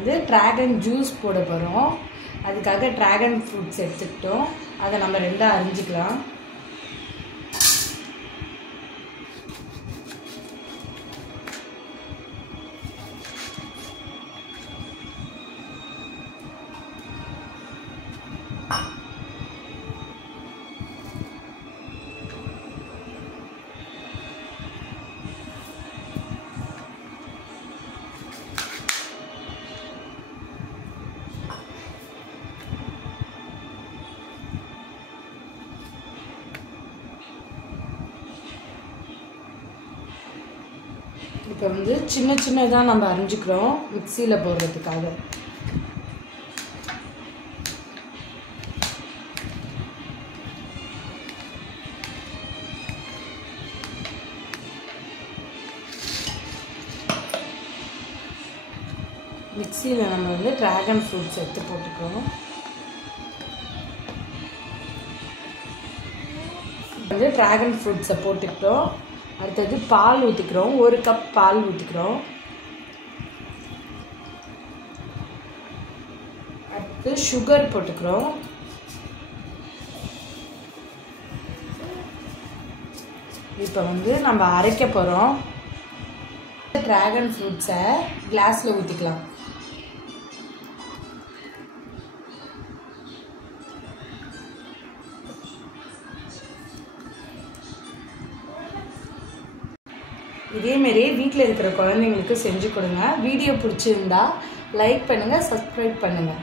வந்து dragon juice போட போகிறோம். அதுக்காக டிராகன் ஃப்ரூட்ஸ் எடுத்துக்கிட்டோம். அதை நம்ம ரெண்டாக அரிஞ்சிக்கலாம். இப்போ வந்து சின்ன சின்னதாக நம்ம அரிஞ்சிக்கிறோம் மிக்சியில் போடுறதுக்காக. மிக்சியில் நம்ம வந்து டிராகன் ஃப்ரூட்ஸ் எடுத்து போட்டுக்கிறோம். வந்து டிராகன் ஃப்ரூட்ஸை போட்டுக்கிட்டோம். அடுத்தது பால் ஊற்றிக்கிறோம். 1 கப் பால் ஊற்றிக்கிறோம். அடுத்து சுகர் போட்டுக்கிறோம். இப்போ வந்து நம்ம அரைக்க போகிறோம். டிராகன் ஃப்ரூட்ஸை கிளாஸில் ஊற்றிக்கலாம். இதேமாரி வீட்டில் இருக்கிற குழந்தைங்களுக்கு செஞ்சு கொடுங்க. வீடியோ பிடிச்சிருந்தா லைக் பண்ணுங்கள், சப்ஸ்கிரைப் பண்ணுங்கள்.